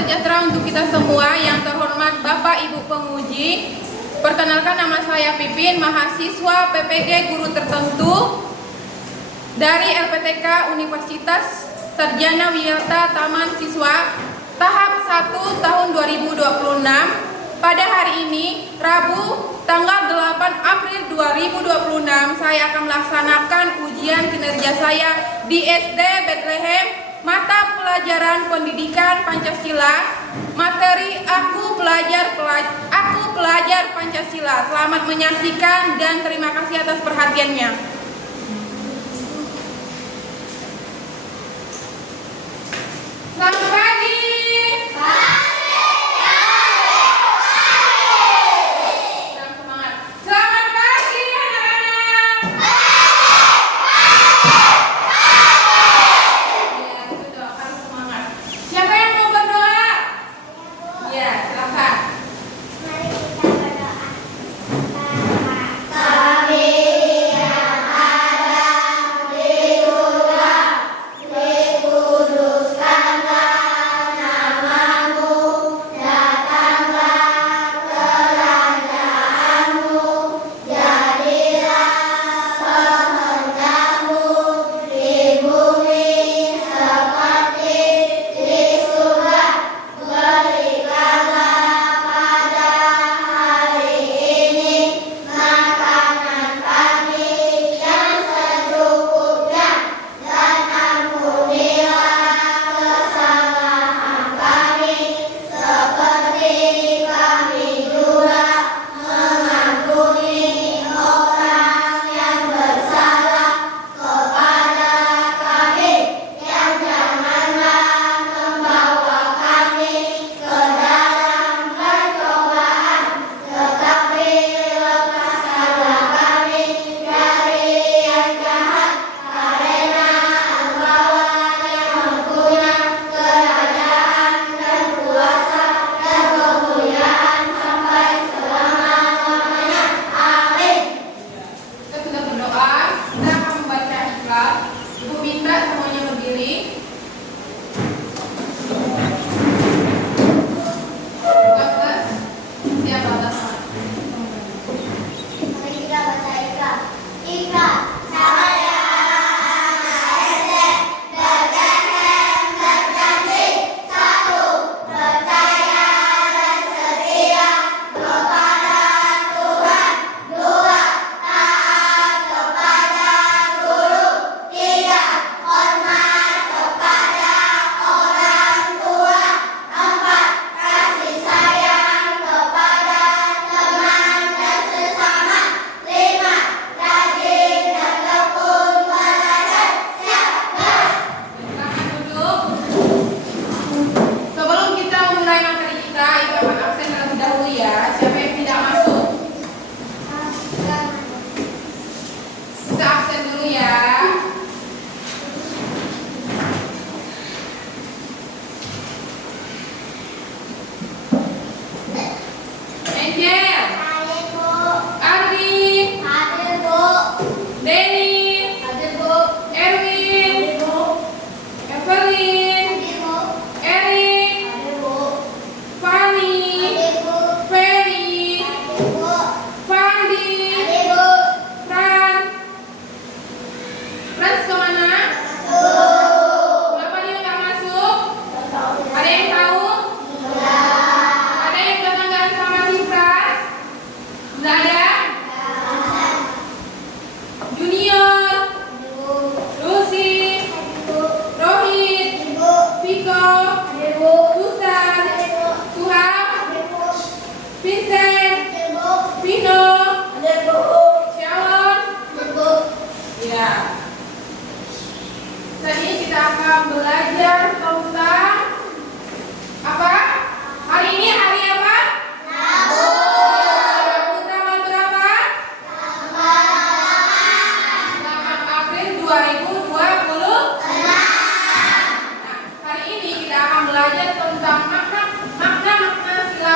sejahtera untuk kita semua. Yang terhormat Bapak Ibu penguji, perkenalkan nama saya Pipin, mahasiswa PPG Guru Tertentu dari LPTK Universitas Sarjana Wiyata Taman Siswa tahap 1 tahun 2026. Pada hari ini, Rabu, tanggal 8 April 2026, saya akan melaksanakan ujian kinerja saya di SD Bethlehem, mata pelajaran pendidikan Pancasila, materi Aku Pelajar Pancasila. Selamat menyaksikan dan terima kasih atas perhatiannya. Selamat pagi.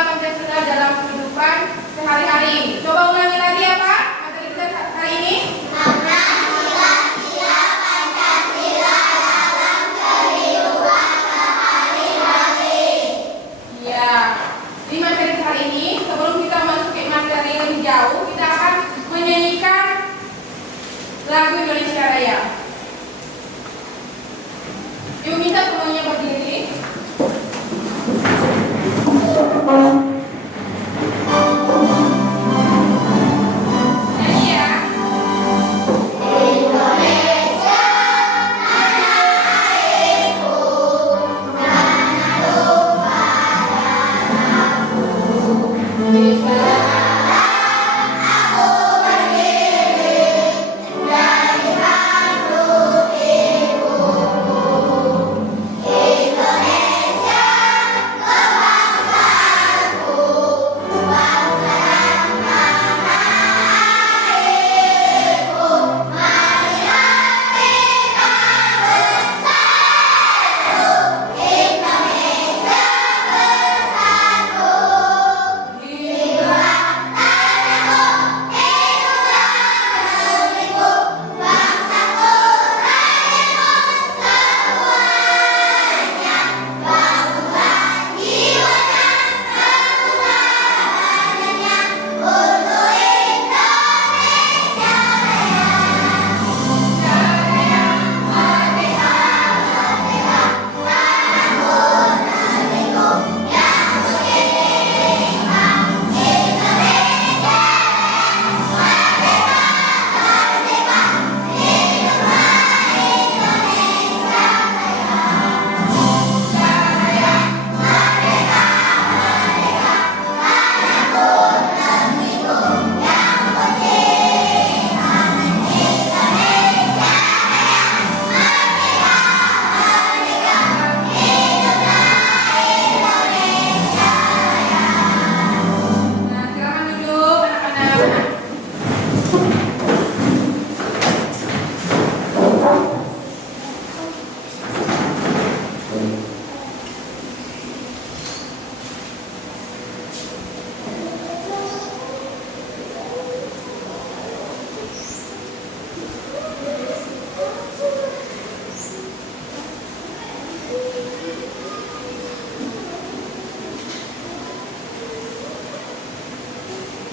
Pancasila dalam kehidupan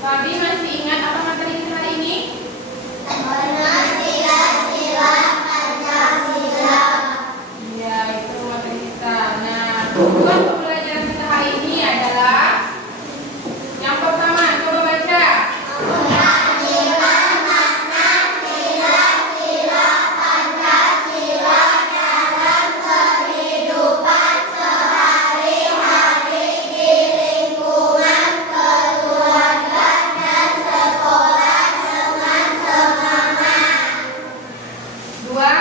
Tadi masih ingat apa materi kita hari ini? Sila-sila Pancasila. Ya, itu materi kita. Nah, tujuan pembelajaran kita hari ini adalah yang pertama, coba baca. Mengkajikan makna sila-sila Pancasila dalam kehidupan sehari-hari di lingkungan keluarga dan sekolah dengan semangat. Dua,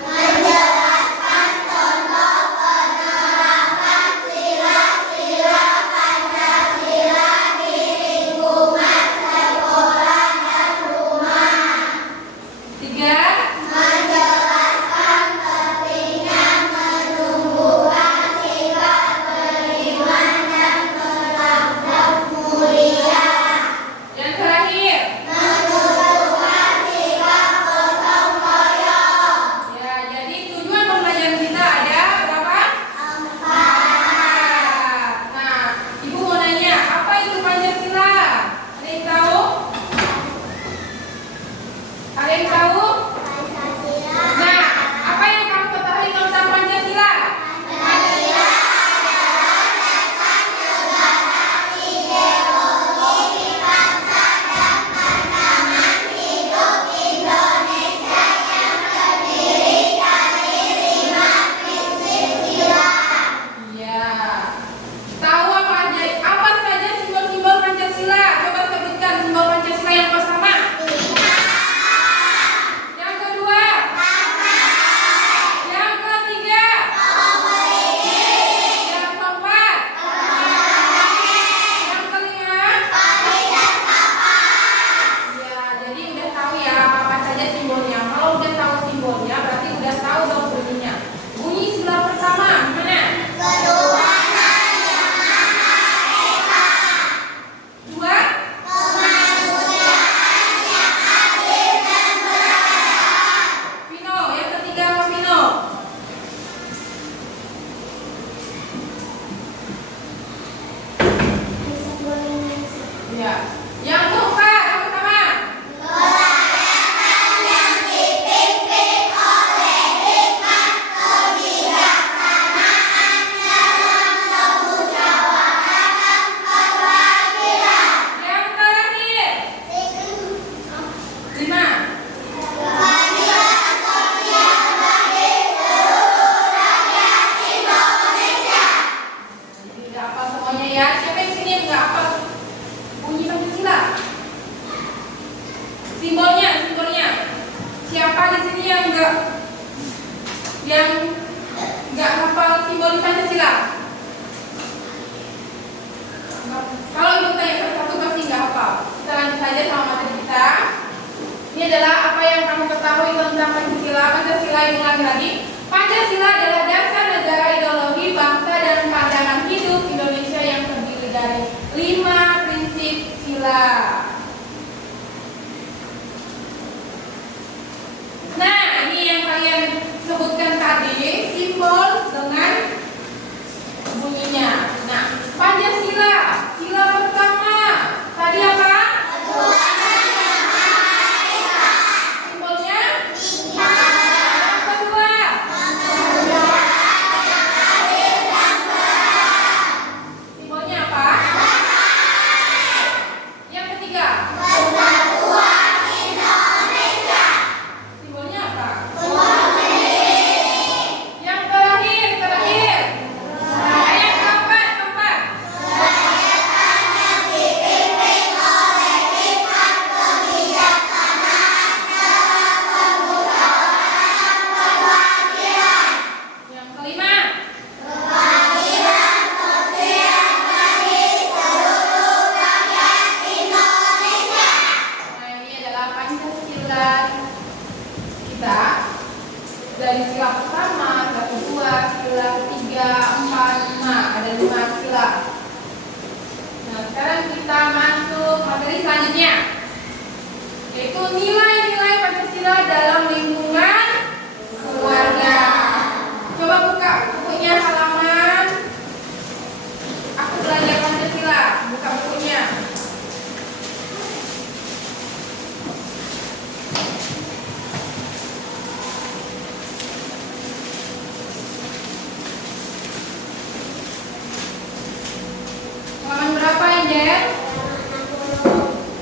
Menjelaskan contoh penerapan sila-sila Pancasila di lingkungan sekolah dan rumah. tiga, Menjelaskan pentingnya menumbuhkan sikap beriman dan berakhlak mulia. yang terakhir. Menumbuhkan sikap gotong royong. Ya, jadi tujuan pembelajaran kita ada berapa? 4. Nah, Ibu mau nanya, apa itu Pancasila? Ada yang tahu? Ada yang tahu? Pancasila. Nah, apa yang kamu ketahui tentang Pancasila? Pancasila adalah dasar negara, ideologi bangsa dan pandangan hidup Indonesia yang terdiri dari 5 prinsip sila. Iya. Tahu apa saja simbol-simbol Pancasila? Coba sebutkan simbol Pancasila yang pertama. Yang kedua. Yang ketiga. Yang keempat. Yang kelima. Ya, jadi udah tahu ya apa saja simbolnya. Kalau udah tahu simbolnya, berarti udah tahu dong bunyinya. Bunyi sila pertama mana? Ketuhanan yang Maha Esa. Dua. Kemanusiaan yang adil dan beradab. Vino, yang ketiga apa Vino? Ya. Yang keempat sama-sama. Kelayakan yang dipimpin oleh hikmat, kebijaksanaan dalam kemusyawaratan perwakilan. Yang terakhir. Lima. Keadilan sosial bagi seluruh rakyat Indonesia. Jadi udah hafal semuanya ya. Siapa yang sini yang nggak hafal bunyi Pancasila? Simbolnya. Siapa di sini yang nggak hafal simbol Pancasila? Kalau ibu tanya satu-satu pasti nggak hafal. Kita lanjut saja sama materi kita. Ini adalah apa yang kamu ketahui tentang Pancasila. Pancasila ini lagi. Pancasila adalah dasar negara, ideologi bangsa dan pandangan hidup Indonesia yang terdiri dari 5 prinsip sila. Nah, ini yang kalian sebutkan tadi, simbol dengan bunyinya. Nah, Pancasila, sila pertama. Tadi apa? Ketuhanan yang Maha Esa. Simbolnya? Hikmat. Yang kedua. Kemanusiaan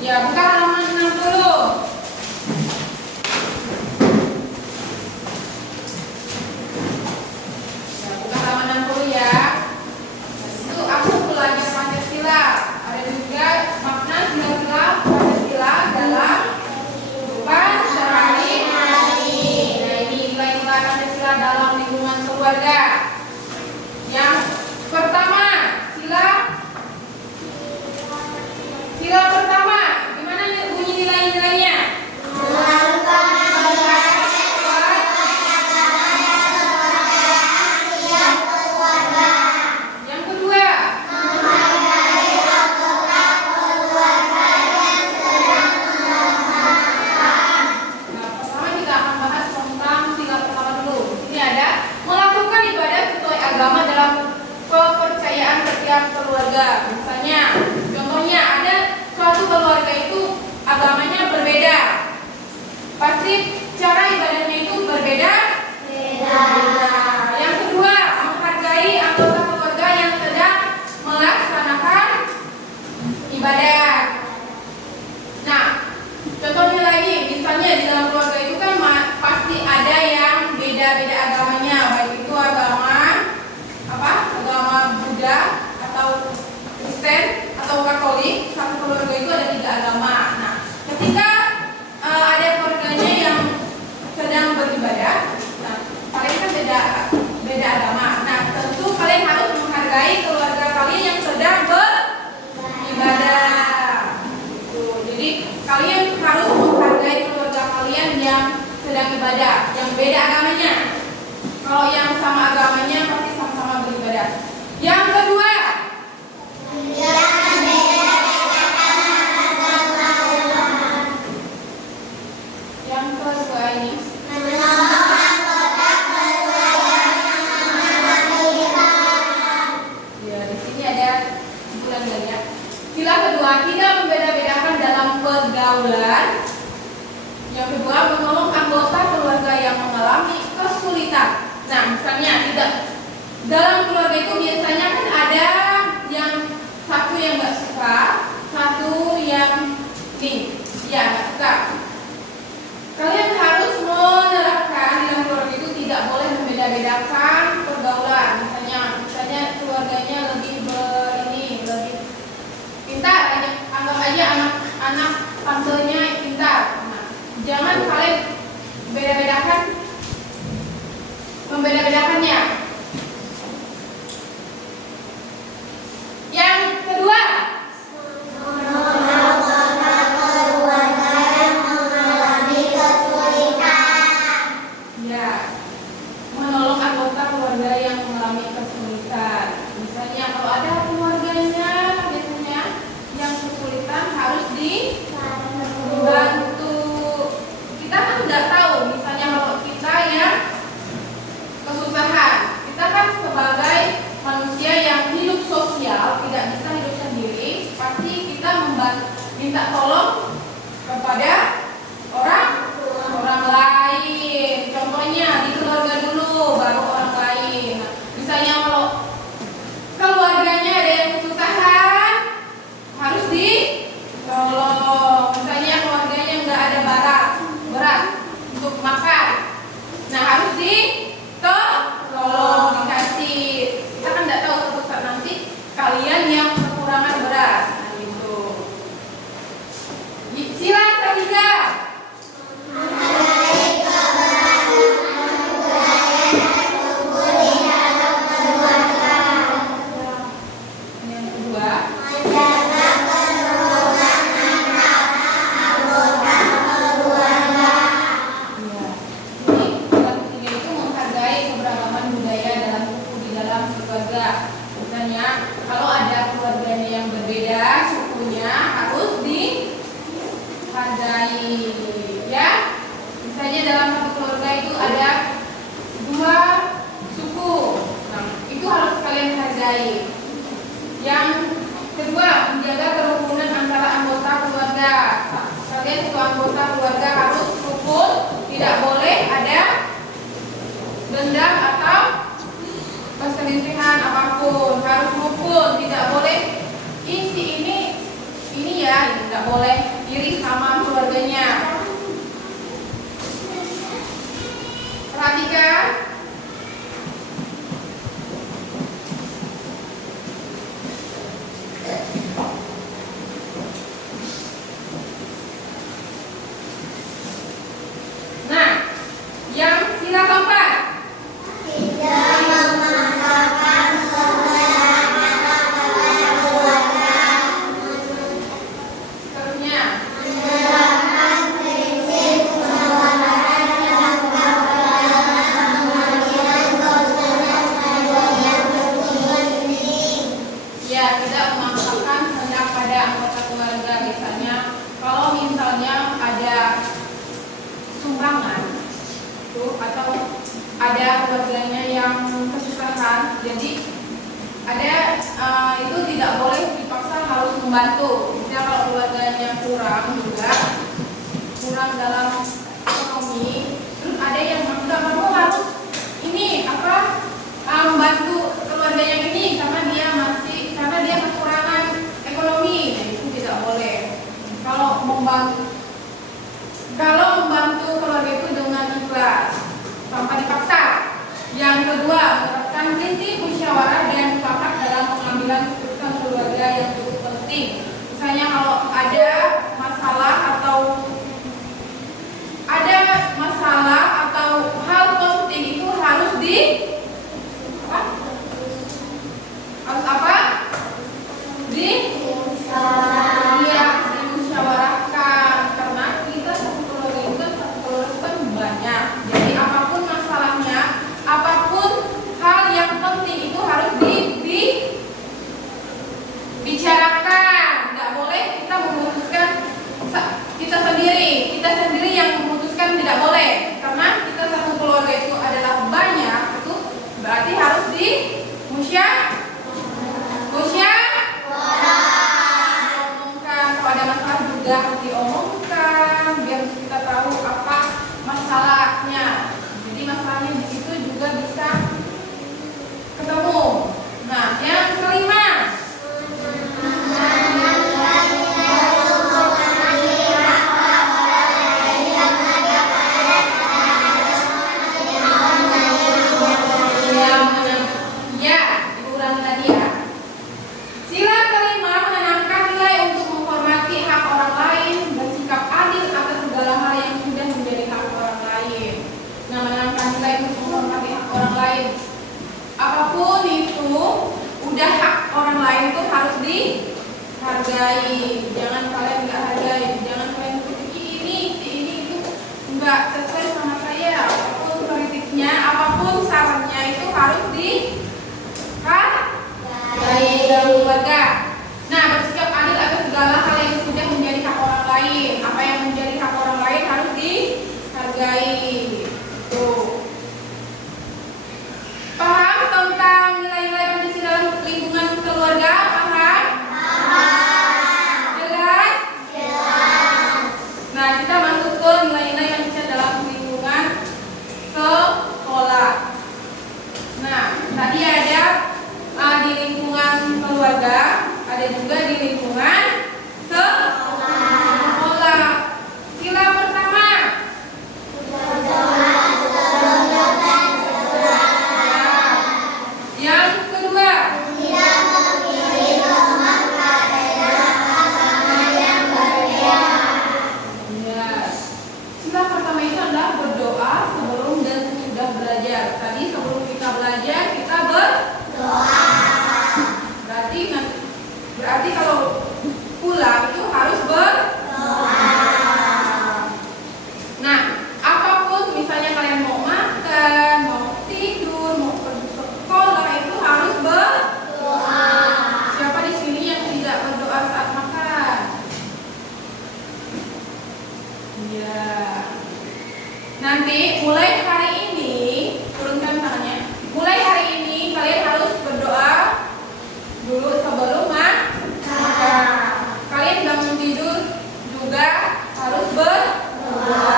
Ya, buka halaman 60. Ya, buka halaman 60 ya. Itu aku belajar Pancasila. Ada juga makna sila-sila Pancasila dalam kehidupan sehari-hari. Nah, ini nilai-nilai Pancasila dalam lingkungan keluarga. Yang pertama, sila pertama, gimana bunyi nilai-nilainya? Yang kedua, pertama kita akan bahas tentang sila pertama dulu. Ini ada melakukan ibadah sesuai agama dalam kepercayaan setiap keluarga. Misalnya, contohnya ada suatu keluarga itu agamanya berbeda, pasti cara ibadahnya itu berbeda. Yang kedua, menghargai anggota keluarga yang sedang melaksanakan ibadah. Nah, contohnya lagi, misalnya di dalam keluarga itu kan pasti ada yang beda-beda agamanya, baik itu agama Buddha atau Kristen atau Katolik. Satu keluarga itu ada 3 agama. Nah, ketika ada keluarganya yang sedang beribadah, nah kalian kan beda agama. Nah, tentu kalian harus menghargai keluarga kalian yang sedang beribadah. Jadi kalian harus menghargai keluarga kalian yang sedang ibadah, yang beda agamanya. Kalau yang sama agamanya pasti sama-sama beribadah. Yang kedua, ini ya, di sini ada kumpulan ya. Sila kedua, tidak membeda-bedakan dalam pergaulan. Yang kedua, menolong anggota keluarga yang mengalami kesulitan. Nah, misalnya tidak dalam keluarga itu biasanya kan ada yang satu yang nggak suka, satu yang nggak suka. Kalian harus menerapkan di dalam keluarga itu tidak boleh membeda-bedakan pergaulan. Misalnya keluarganya lebih lebih pintar, anggap aja anak tantenya pintar. Nah, jangan kalian membeda-bedakannya. Yang kedua, menolong anggota keluarga yang mengalami kesulitan. Misalnya kalau ada keluarganya biasanya yang kesulitan harus dibantu. Kita kan tidak tahu, misalnya kalau kita yang kesusahan, kita kan sebagai manusia yang hidup sosial, tidak bisa hidup sendiri, pasti kita minta tolong kepada orang lain. Contohnya di keluarga dulu, baru orang lain. Misalnya kalau keluarganya ada yang kesusahan, harus ditolong. Misalnya keluarganya nggak ada beras untuk makan, nah harus ditolong, dikasih. Kita kan nggak tahu suatu saat nanti kalian yang kekurangan beras. Nah gitu. Sila ketiga, kalau ada keluarganya yang berbeda sukunya harus dihargai, ya. Misalnya dalam satu keluarga itu ada 2 suku, nah itu harus kalian hargai. Yang kedua, menjaga kerukunan antara anggota keluarga. Kalian itu anggota keluarga harus rukun, tidak boleh ada dendam atau perselisihan apapun, harus rukun, tidak boleh ini ya, tidak boleh jadi ada itu tidak boleh dipaksa harus membantu. Misalnya kalau keluarganya kurang juga, kurang dalam ekonomi, terus ada yang enggak, kamu harus ini apa membantu keluarga yang ini karena dia kekurangan ekonomi. Nah, itu tidak boleh. Kalau membantu keluarga itu dengan ikhlas tanpa dipaksa. Yang kedua, menerapkan prinsip musyawarah dan mufakat dalam pengambilan keputusan keluarga yang cukup penting. Misalnya kalau ada masalah atau hal penting itu harus dimusyawarahkan karena kita satu keluarga itu kan banyak. Jadi apapun masalahnya, apapun hal yang penting itu harus dibicarakan. Nggak boleh kita memutuskan kita sendiri yang memutuskan, tidak boleh. Karena kita satu keluarga itu adalah banyak, itu berarti harus diomongkan. Kalau ada masalah juga harus diomongkan biar kita tahu apa masalahnya. Jadi masalahnya di situ juga bisa ketemu. Nah, yang kelima, apapun itu udah hak orang lain itu harus dihargai. Jangan kalian nggak hargai, jangan kalian kritik ini itu nggak sesuai sama saya. Apapun kritiknya, apapun sarannya itu harus dihargai dalam keluarga. Nah, bersikap adil atas segala hal yang sudah menjadi hak orang lain. Apa yang menjadi hak orang lain harus dihargai. Tuh. Paham tentang nilai-nilai Pancasila dalam lingkungan keluarga? Paham? Jelas? Nah, kita masuk ke nilai-nilai Pancasila dalam lingkungan sekolah. Nah, tadi ada di lingkungan keluarga, ada juga di lingkungan sekolah. Sila pertama. Yang kedua, tidak memilih teman karena agama yang berbeda. Yes. Sila pertama itu adalah berdoa sebelum dan sesudah belajar. Tadi sebelum kita belajar kita berdoa. Berarti kalau pulang itu harus berdoa. Nah, apapun misalnya kalian mau makan, mau tidur, mau pergi sekolah itu harus berdoa. Siapa di sini yang tidak berdoa saat makan? Iya. Nanti mulai hari ini, turunkan tangannya. Mulai hari ini kalian harus berdoa dulu sebelum makan. Kalian bangun tidur juga harus berdoa.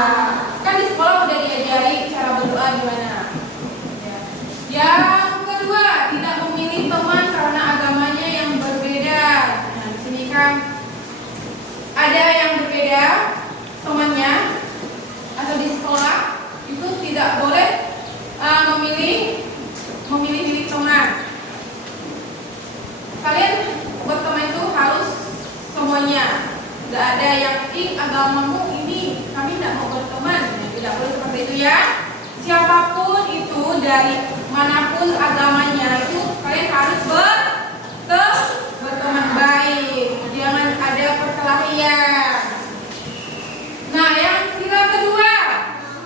Kan di sekolah udah diajari cara berdoa gimana. Yang kedua, tidak memilih teman karena agamanya yang berbeda. Nah, di sini kan ada yang berbeda temannya atau di sekolah itu tidak boleh memilih teman. Kalian berteman itu harus semuanya. Tidak ada yang agamamu ini kami tidak mau berteman. Tidak boleh seperti itu ya. Siapapun itu dari manapun agamanya itu kalian harus berteman baik. Jangan ada perkelahian. Nah, yang sila kedua,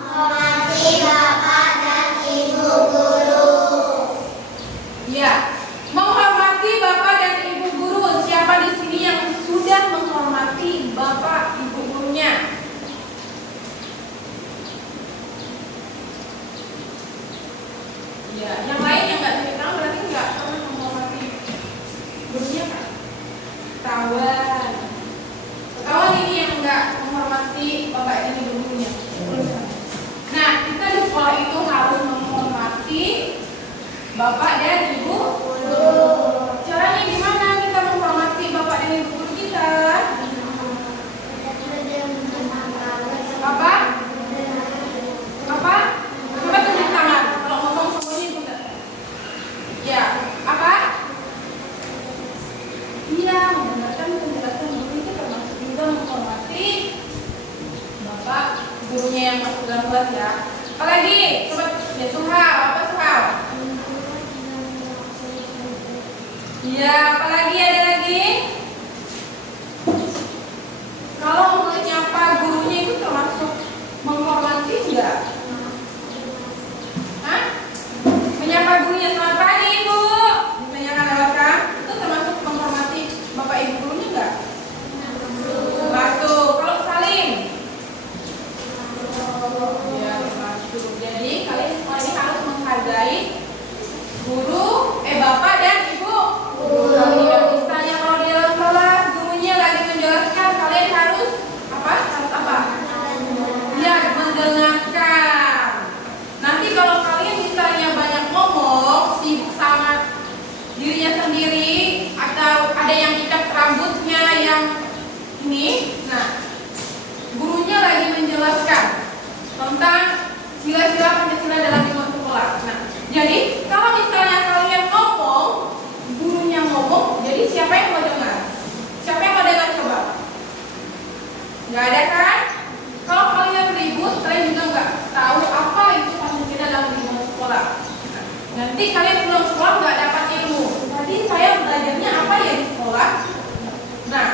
menghormati bapak dan ibu guru. Ya, menghormati bapak dan ibu guru. Siapa di sini yang sudah menghormati bapak ibu gurunya? Ya, yang bapak dan ibu guru. Caranya gimana kita menghormati bapak dan ibu guru kita? Apa? Apa? Coba tunjuk tangan. Kalau ngomong semuanya bukan. Ya, apa? Iya, mendengarkan penjelasan guru itu termasuk juga menghormati bapak gurunya yang masuk dalam kelas ya. Apalagi? Coba ya Suhal, apa Suhal? Iya, apalagi ada lagi? Kalau menyapa gurunya itu termasuk menghormati enggak? Hah? Menyapa gurunya selamat pagi ibu. Ditanyakan lewat kan? Itu termasuk menghormati bapak ibu gurunya enggak? Masuk. Kalau salim? Ya, masuk. Jadi kalian semua ini harus menghargai guru, bapak dan ibu guru. Misalnya kalau di dalam kelas gurunya lagi menjelaskan, kalian harus apa? Harus apa? Ya, mendengarkan. Nanti kalau kalian misalnya banyak ngomong, sibuk sama dirinya sendiri, atau ada yang ikat rambutnya yang ini, nah gurunya lagi menjelaskan tentang sila-sila Pancasila dalam lingkungan sekolah. Nah, jadi kalau misalnya kalian ngomong, gurunya ngomong, jadi siapa yang mau dengar? Siapa yang mau dengar coba? Nggak ada kan? Kalau kalian ribut, kalian juga nggak tahu apa itu Pancasila dalam lingkungan sekolah. Nah, nanti kalian pulang sekolah nggak dapat ilmu. Tadi saya belajarnya apa ya di sekolah? Nah,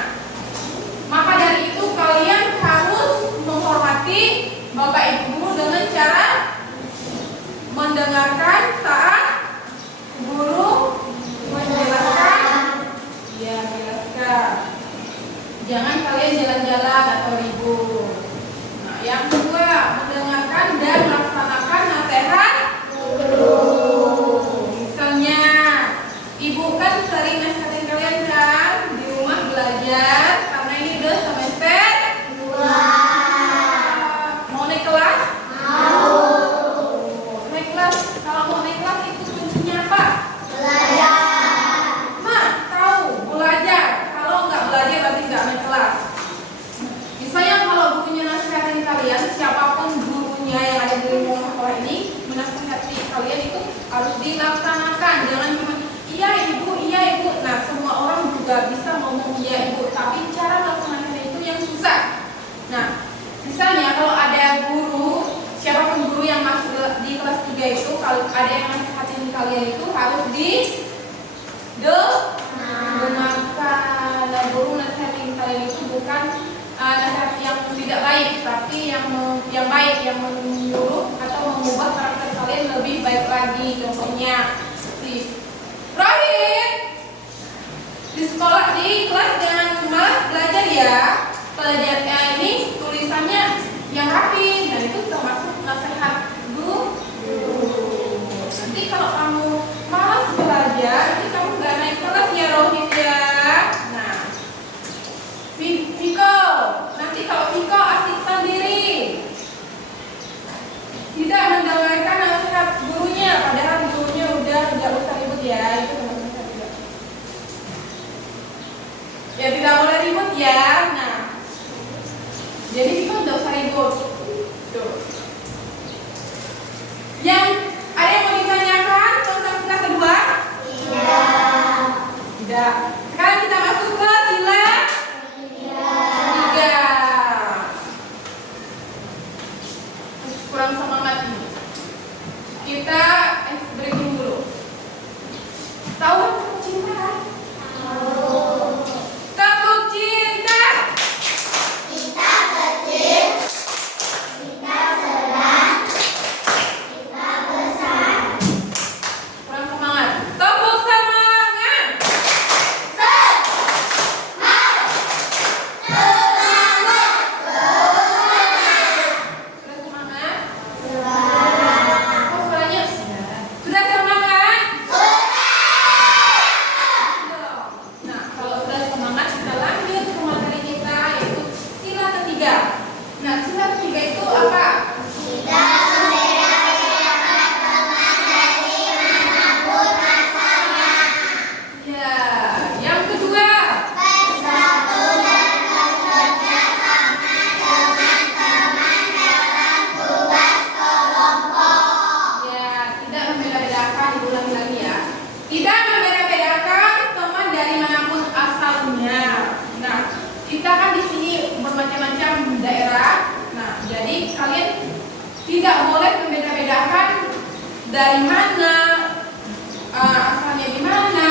maka dari itu kalian harus menghormati bapak ibu guru dengan cara mendengarkan saat guru menjelaskan. Ya, jelaskan. Jangan kalian jalan-jalan atau ribut. Nah, yang kedua, mendengarkan dan melaksanakan nasihat guru. Misalnya, ibu kan sering nasihatin kalian kan di rumah belajar karena ini udah semester 2. Mau naik kelas? Mau. Naik kelas. Kalau mau naik kelas itu kuncinya apa? Belajar. Nah, tahu belajar. Kalau nggak belajar berarti nggak naik kelas. Misalnya kalau gurunya nasihatin kalian, siapapun gurunya yang ada di lingkungan sekolah ini menasihati kalian itu harus dilaksanakan. Jangan cuma iya ibu. Nah, semua orang juga bisa ngomong iya ibu, tapi cara melaksanakannya itu yang susah. Nah, misalnya kalau ada guru, siapapun guru yang masuk di kelas 3 itu, kalau ada yang nasihatin kalian itu harus didengarkan. Dan guru nasihatin kalian itu bukan nasihat yang tidak baik, tapi yang baik, yang menyuruh atau mengubah karakter kalian lebih baik lagi. Contohnya seperti Rohit, di sekolah di kelas jangan malas belajar ya. Pelajaran ini tulisannya yang rapi, dan itu termasuk nasihat guru. Nanti kalau kamu malas belajar, nanti kamu nggak naik kelas ya Rohit ya. Nah, Viko, nanti kalau Viko asik sendiri, tidak mendengarkan nasihat gurunya, padahal gurunya udah nggak usah ribut ya. Itu termasuk nasihat juga. Ya tidak boleh ribut ya. Nah, jadi Viko nggak usah ribut. Tuh. Yang ada yang mau ditanyakan tentang sila kedua? Tidak. Sekarang kita masuk ke sila 3. Kurang semangat ini. Kita breaking dulu. Tahu tepuk cinta? Tepuk cinta. tidak boleh membeda-bedakan dari mana, asalnya di mana,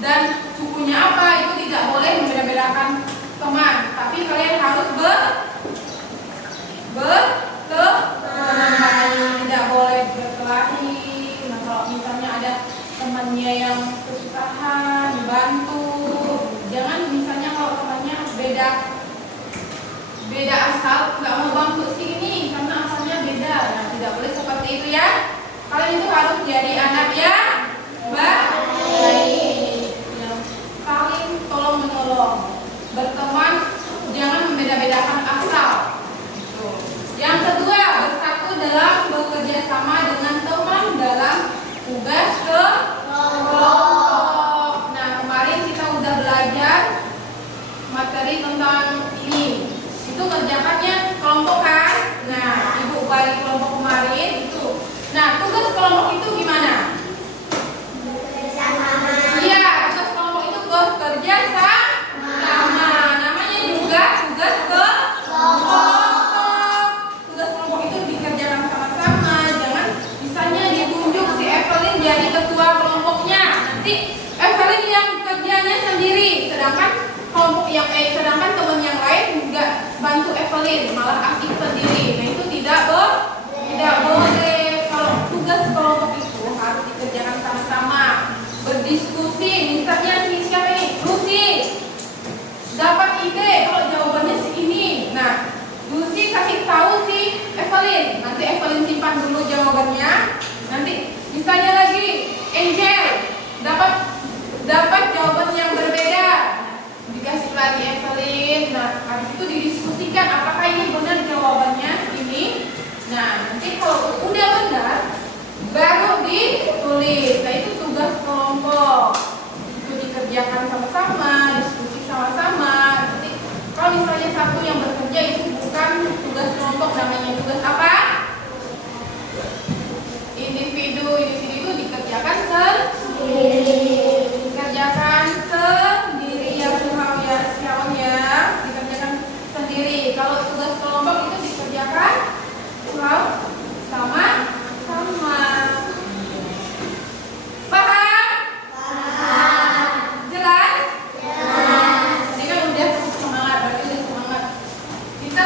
dan sukunya apa. Itu tidak boleh membeda-bedakan teman. Tapi kalian harus berteman, tidak boleh berkelahi. Nah, kalau misalnya ada temannya yang kesusahan, dibantu. Jangan misalnya kalau temannya beda asal, nggak mau bantu si ini karena asalnya beda. Nah, tidak boleh seperti itu ya. Kalian itu harus jadi anak yang baik, yang saling tolong menolong, berteman, jangan membeda-bedakan asal. Yang kedua, bersatu dalam bekerja sama dengan teman dalam tugas kelompok. Nah, kemarin kita udah belajar materi tentang ini. Itu kerjakannya kelompok kan? Nah, ibu bagi kelompok kemarin itu. Nah, tugas kelompok itu gimana? Iya, tugas kelompok itu bekerja sama. Namanya juga tugas kelompok. Tugas kelompok itu dikerjakan sama-sama. Jangan misalnya ditunjuk si Evelyn jadi ketua kelompoknya. Nanti Evelyn yang kerjanya sendiri, sedangkan sedangkan teman yang lain nggak bantu Evelyn, malah asik sendiri. Nah, itu tidak boleh. Kalau tugas kelompok itu harus dikerjakan sama-sama, berdiskusi. Misalnya siapa ini? Lucy dapat ide, kalau jawabannya si ini. Nah, Lucy kasih tahu si Evelyn. Nanti Evelyn simpan dulu jawabannya. Nanti misalnya lagi Angel dapat jawaban yang berbeda, dikasih lagi Evelyn. Nah, habis itu didiskusikan apakah ini benar jawabannya ini. Nah, nanti kalau udah benar baru ditulis. Nah, itu tugas kelompok. Itu dikerjakan sama-sama, diskusi sama-sama. Nanti kalau misalnya satu yang bekerja itu bukan tugas kelompok, namanya tugas apa? Individu itu dikerjakan sendiri. Dikerjakan sendiri ya, kawan ya, dikerjakan sendiri. Kalau tugas kelompok itu dikerjakan sama-sama. Paham? Jelas? Ini kan udah semangat, berarti udah semangat. Kita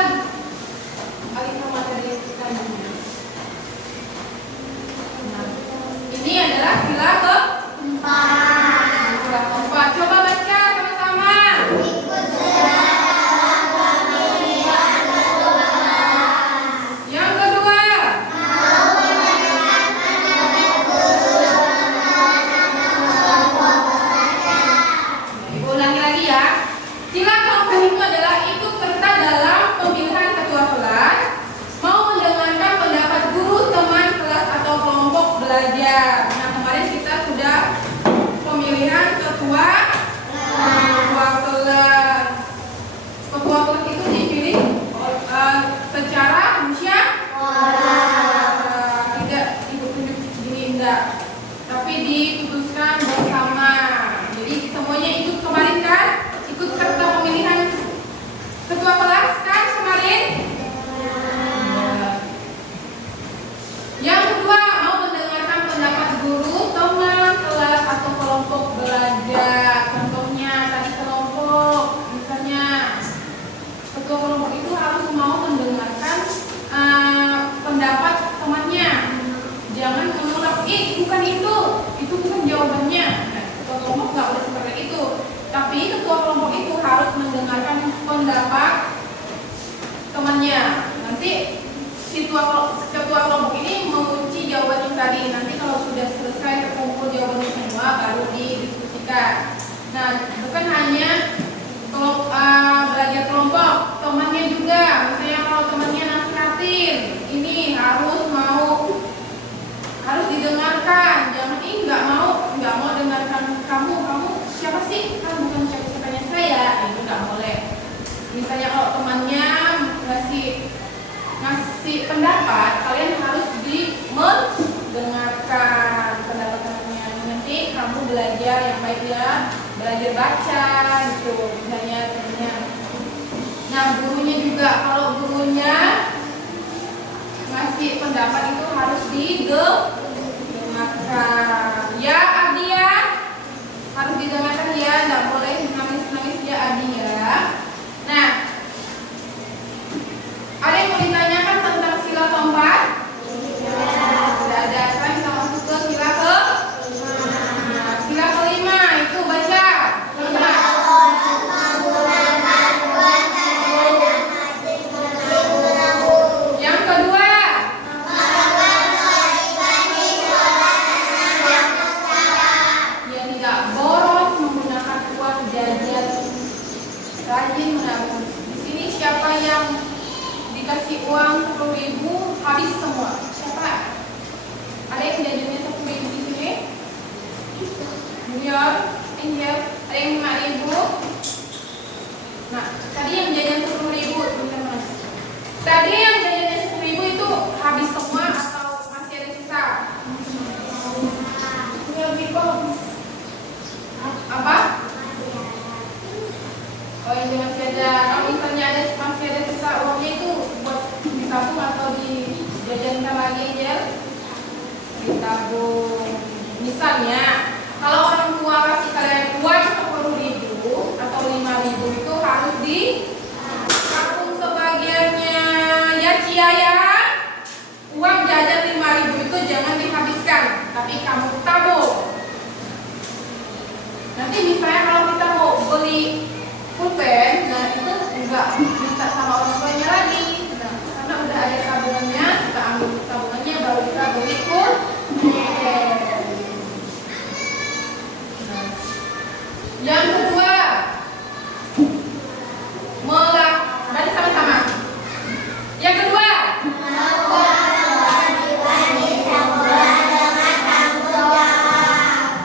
alih materi kita ini. Nah, ini adalah sila keempat. Coba baca sama-sama. Yang kedua. Ibu ulangi lagi ya. Sila kelompok itu adalah ikut serta dalam pemilihan ketua kelas, mau mendengarkan pendapat guru, teman kelas atau kelompok belajar. Nah, kemarin kita sudah pemilihan ketua kelas. Ketua kelas itu dipilih secara musyawarah. Tidak ibu tunjuk di sini, enggak. Tapi diputuskan bersama. Jadi semuanya ikut kemarin kan? Ikut serta pemilihan ketua kelas kan kemarin? Yang kedua, mau mendengarkan pendapat guru, teman kelas atau kelompok belajar. Contohnya tadi kelompok, misalnya ketua kelompok itu harus mau mendengarkan pendapat temannya. Jangan menolak, bukan itu bukan jawabannya. Nah, ketua kelompok nggak boleh seperti itu. Tapi ketua kelompok itu harus mendengarkan pendapat temannya. Nanti ketua kelompok ini mengunci jawaban yang tadi. Nanti kalau sudah selesai terkumpul jawabannya semua, baru didiskusikan. Nah, bukan hanya belajar kelompok, temannya juga. Misalnya kalau temannya nasihatin, ini harus didengarkan. Jangan nggak mau dengarkan kamu siapa sih? Kan bukan siapa-siapanya saya. Itu nggak boleh. Misalnya kalau temannya ngasih pendapat, kalian harus mendengarkan pendapat temannya. Nanti kamu belajar yang baik ya, belajar baca gitu misalnya temannya. Nah, gurunya juga, kalau gurunya kasih pendapat itu harus didengarkan. Ya Adia, harus didengarkan ya, nggak boleh nangis-nangis ya Adia. Nah, ada yang mau ditanyakan tentang sila keempat? Tidak ada kan, kita masuk ke sila ke? Nah, sila kelima itu baca. Kelima. Yang kedua. Ya tidak boros menggunakan uang jajan, rajin menabung. Di sini siapa yang dikasih uang 10.000 habis semua? Siapa? Ada yang jajannya 10.000 di sini? Junior, Angel, ada yang 5.000? Nah, tadi yang jajan 10.000, teman-teman. Tadi yang jajannya 10.000 itu habis semua atau masih ada sisa? Apa? Oh, yang masih ada. Kalau misalnya masih ada sisa uangnya itu buat ditabung atau dijajankan lagi ya? Ditabung. Misalnya, kalau orang tua kasih kalian uang 10.000 atau 5.000 itu harus ditabung sebagiannya ya Cia ya. Uang jajan 5.000 itu jangan dihabiskan, tapi kamu tabung. Nanti misalnya kalau kita mau beli pulpen, nah itu enggak minta sama orang tuanya lagi, nah, karena udah ada tabungannya, kita ambil tabungannya baru kita beli pulpen. Nah, yang kedua, berarti sama-sama. Yang kedua,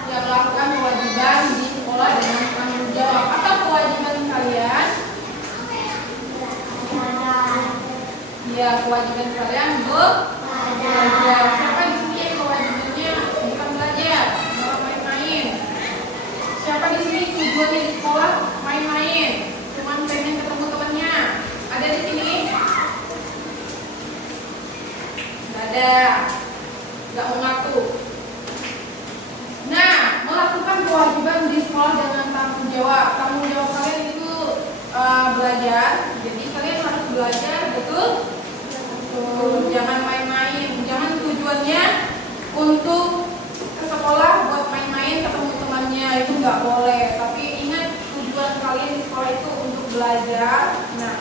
yang melakukan kewajiban di sekolah dengan tanggung jawab atau kewajiban kalian. Ya, kewajiban kalian belajar. Siapa di sini yang kewajibannya bukan belajar, malah main-main? Siapa di sini tujuannya di sekolah main-main, cuman pengen ketemu temannya? Ada di sini? Nggak ada, nggak mau ngaku. Nah, melakukan kewajiban di sekolah dengan tanggung jawab. Tanggung jawab kalian itu belajar. Jadi kalian harus belajar, betul? Jangan main-main. Jangan tujuannya untuk ke sekolah buat main-main, ketemu temannya, itu nggak boleh. Tapi ingat tujuan kalian di sekolah itu untuk belajar. Nah,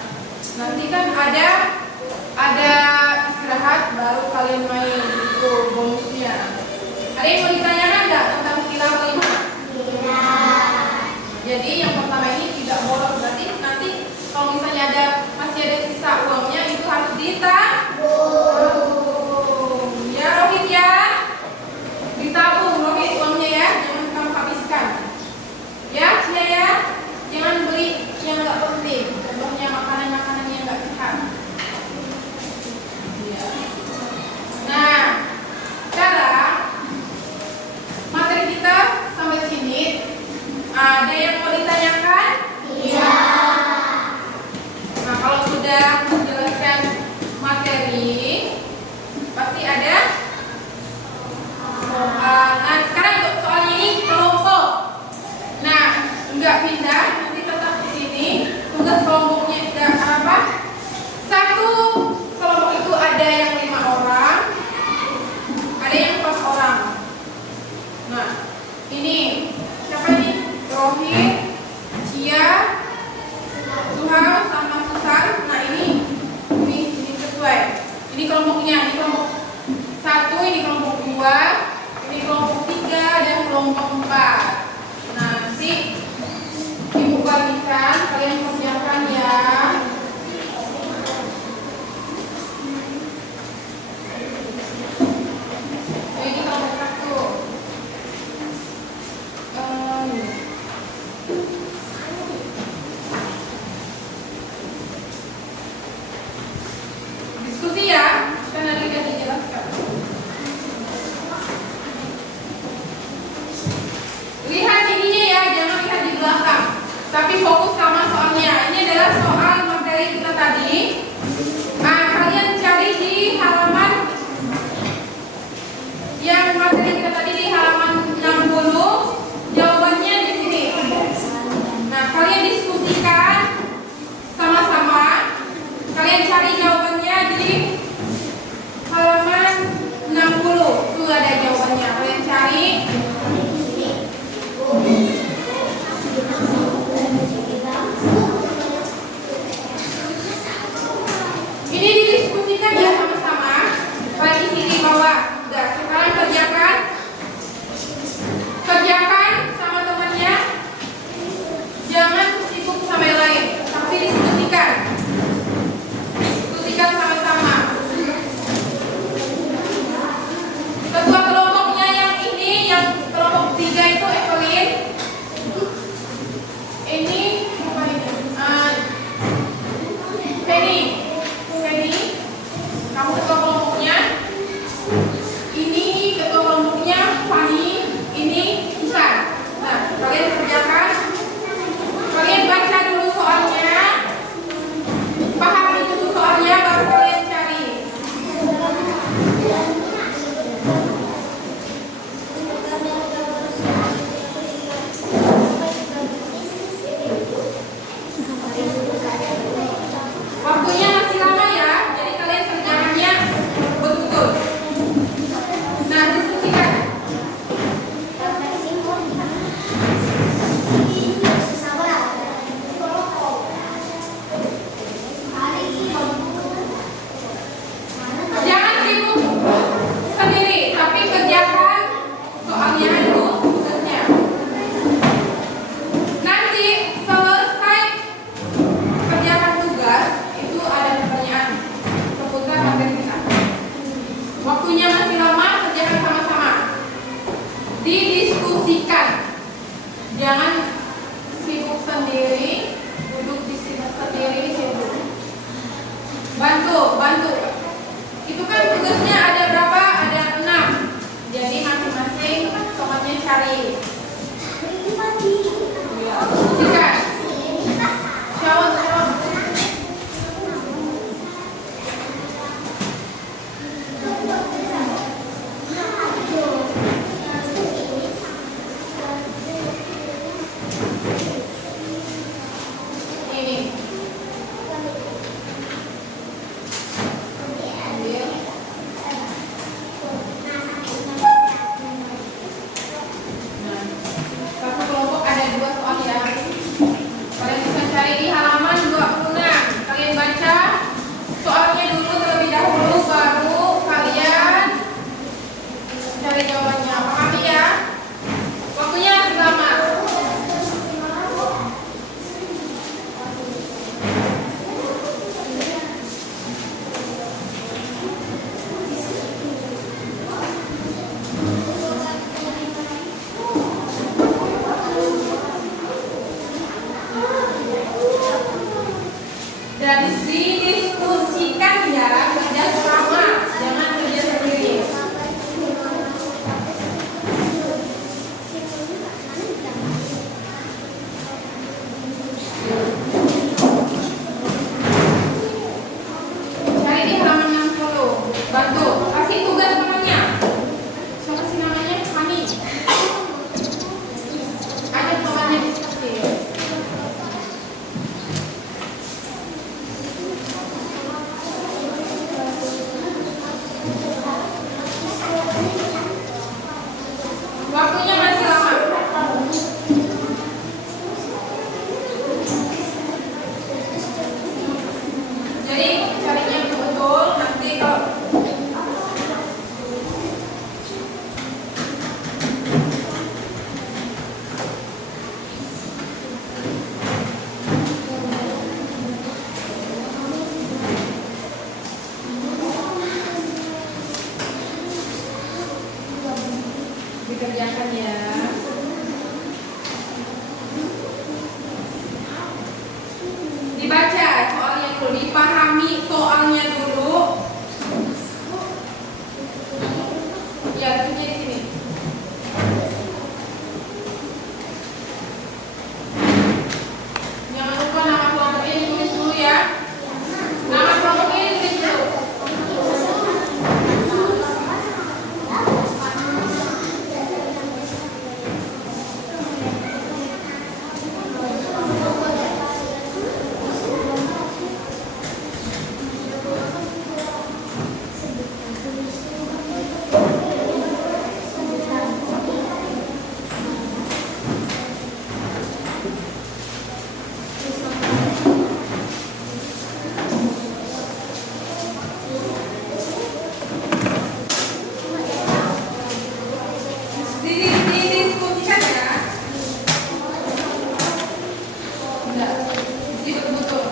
nanti kan ada istirahat baru kalian main, itu bonusnya. Ada yang mau ditanyakan nggak tentang sila kelima? Jadi yang pertama ini tidak boros, berarti nanti kalau misalnya masih ada sisa uangnya itu harus ditabung. Ya Rohit ya, ditabung Rohit uangnya ya, jangan kamu habiskan. Ya Cia ya, jangan beli yang nggak penting. Contohnya makanan-makanan yang nggak sehat. Ya. Nah, sekarang materi kita sampai sini. Ada yang mau ditanyakan? Iya. Nah, kalau sudah menjelaskan materi, pasti ada. Nah, sekarang untuk soalnya ini kelompok. Nah, enggak pindah, nanti tetap di sini. Tugas kelompoknya tidak apa? Satu kelompok itu ada yang 5 orang, ada yang 4 orang. Nah, ini siapa ini? Rohit, Cia, Suhal, sama Susan. Nah ini sesuai. Ini kelompoknya, ini kelompok 1, ini kelompok 2, ini kelompok 3 dan kelompok 4. Nah nanti ibu bagikan, kalian persiapkan ya. Ini kelompok 1. Diskusi ya, karena tidak dijelaskan. Lihat ininya ya, jangan lihat di belakang, tapi fokus sama soalnya. Ini adalah soal materi kita tadi. Kalian cari di halaman Jangan sibuk sendiri, duduk di sini sendiri sibuk. Bantu. Itu kan tugasnya ada berapa? Ada 6. Jadi masing-masing soalnya cari. Buktikan. Syawat. Ini. Satu kelompok ada 2 soal ya. Kalian bisa cari di halaman 26. Kalian baca soalnya dulu terlebih dahulu, baru kalian cari jawabannya. Pahami ya? Waktunya lama. Dan didiskusikan ya, kerja sama, jangan kerja sendiri. Cari di halaman 60. Bantu, kasih tugas namanya. Siapa sih namanya? Hani. Ada temannya diskusi. Waktunya masih lama. Jadi carinya betul-betul nanti kalau dikerjakan ya. Dibaca soalnya dulu, dipahami soalnya dulu. Ya, tentunya di sini. Jangan lupa nama kelompok ini tulis dulu ya. Nama kelompok ini tulis dulu. Didiskusikan ya. Enggak. Jadi betul-betul.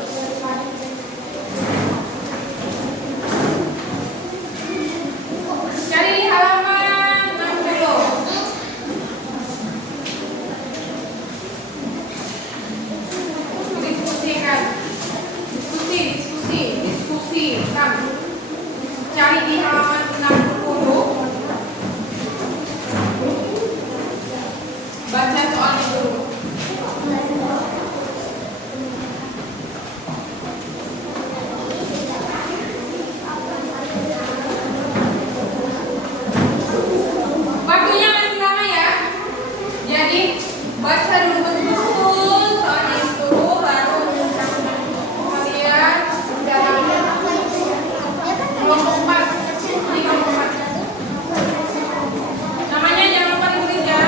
Cari di halaman 60. Diskusikan. Diskusikan. Cari di halaman 60. Baca soalnya dulu. Waktunya masih lama ya. Jadi baca dulu betul soalnya itu, baru kalian dalam kelompok 4. Ini kelompok 4. Namanya jangan lupa ditulis ya.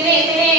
Sini, sini.